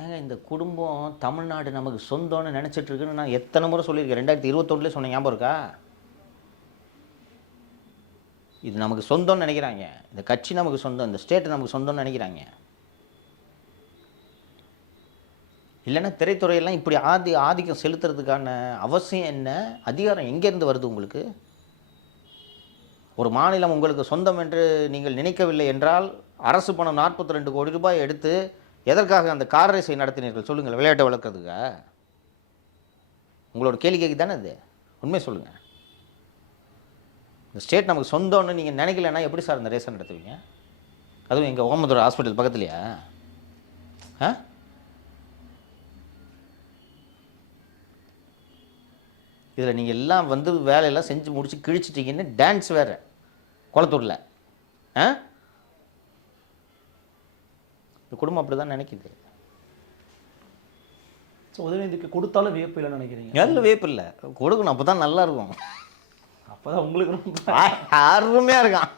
ஏங்க இந்த குடும்பம் தமிழ்நாடு நமக்கு சொந்தம்னு நினச்சிட்டு இருக்குன்னு நான் எத்தனை முறை சொல்லியிருக்கேன். 2021 சொன்ன ஞாபகம் இருக்கா? இது நமக்கு சொந்தம்னு நினைக்கிறாங்க. இந்த கட்சி நமக்கு சொந்தம், இந்த ஸ்டேட் நமக்கு சொந்தம்னு நினைக்கிறாங்க. இல்லைன்னா திரைத்துறையெல்லாம் இப்படி ஆதிக்கம் செலுத்துறதுக்கான அவசியம் என்ன? அதிகாரம் எங்கேருந்து வருது உங்களுக்கு? ஒரு மாநிலம் உங்களுக்கு சொந்தம் என்று நீங்கள் நினைக்கவில்லை என்றால் அரசு பணம் 42 கோடி ரூபாய் எடுத்து எதற்காக அந்த கார் ரேஸை நடத்தினீர்கள் சொல்லுங்கள்? விளையாட்டை வளர்க்கறதுக்கா? உங்களோட கேளிக்கைக்கு தானே இது? உண்மை சொல்லுங்கள். இந்த ஸ்டேட் நமக்கு சொந்தம்னு நீங்கள் நினைக்கலன்னா எப்படி சார் இந்த ரேஸை நடத்துவீங்க? அதுவும் எங்கள் ஓமந்தூர் ஹாஸ்பிட்டல் பக்கத்துலையா? ஆ, இதில் நீங்கள் எல்லாம் வந்து வேலையெல்லாம் செஞ்சு முடிச்சு கிழிச்சிட்டிங்கன்னு டான்ஸ் வேறு குளத்தூரில். ஆ, இந்த குடும்பம் அப்படி தான் நினைக்குது. ஸோ உதயநிதிக்கு கொடுத்தாலும் வியப்பு இல்லைன்னு நினைக்கிறீங்க? நல்ல வேப்பு இல்லை, கொடுக்கணும், அப்போ தான் நல்லா இருக்கும். அப்போ தான் உங்களுக்கு ரொம்ப அருமையாக இருக்கான்.